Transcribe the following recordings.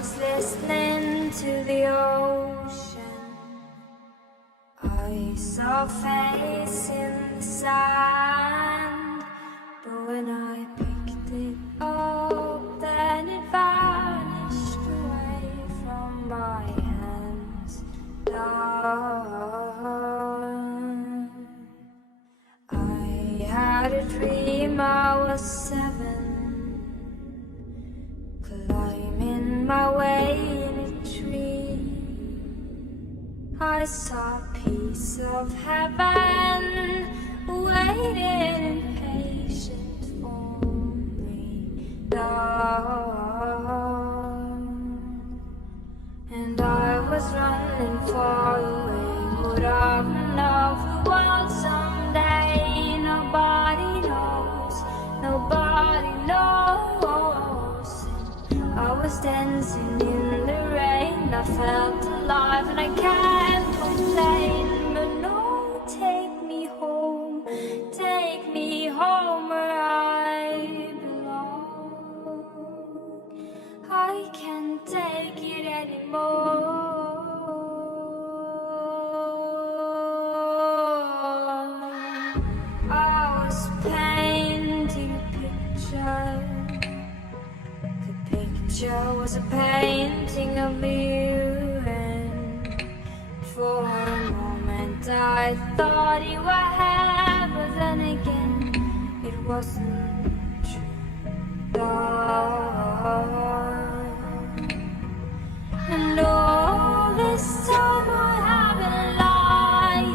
was listening to the ocean. I saw a face in the sand, but when I picked it up, then it vanished away from my hands. Down. I had a dream I was 7, climbing my way in a tree. I saw a piece of heaven waiting impatient for me. Down. And I was running far away, would I run off the world someday? Nobody knows, nobody knows. I was dancing in the rain, I felt alive and I can't complain. But no, take me home where I belong. I can't take it anymore. I was painting a picture. The picture was a painting of you, and for a moment I thought you were here, but then again it wasn't true. And all this time I have been lying,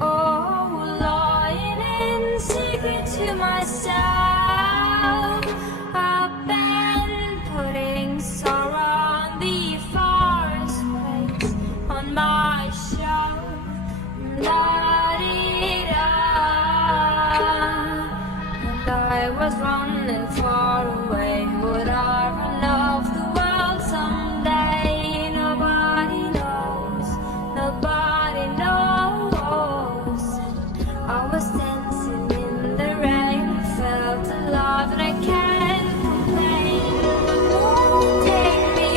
oh, lying in secret to myself. I've been putting sorrow on the forest place on my shelf. Da-dee-da. And I was running far away, would I run off the world someday? Nobody knows, nobody knows. I was dancing in the rain, felt alive and I can't complain. Take me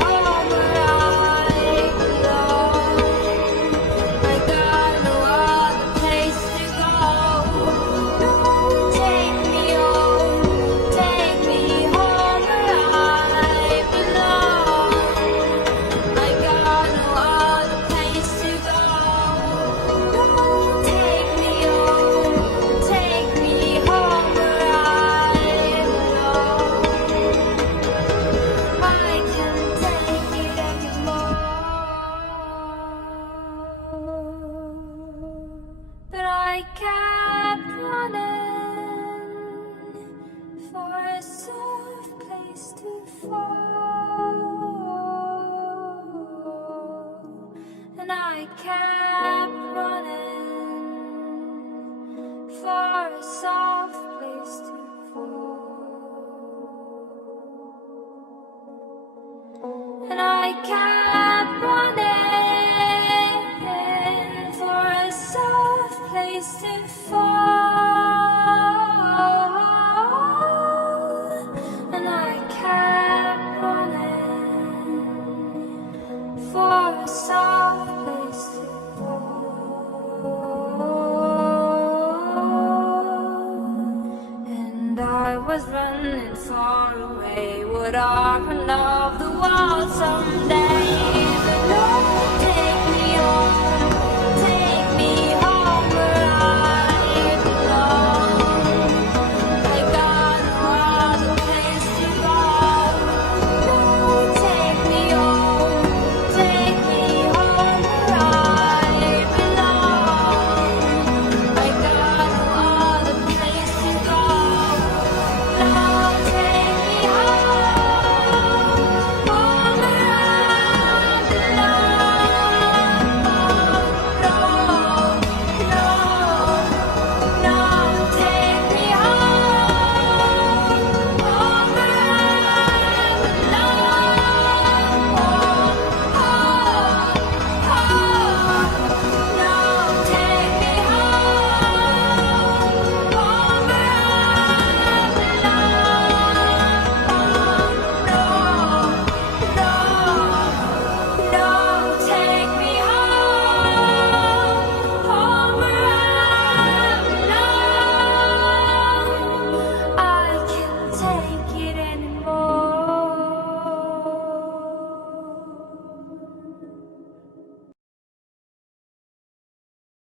home where I belong. I got no other place to go. No, take me home where I belong. I got no other place to go. No, take me home where I belong. I can't take it anymore. But I kept running for a soft place to fall. And I kept running for a soft place to fall. And I kept running for a soft place to fall. And I kept running for a soft place to fall. And I was running far away, would I run off the wall someday?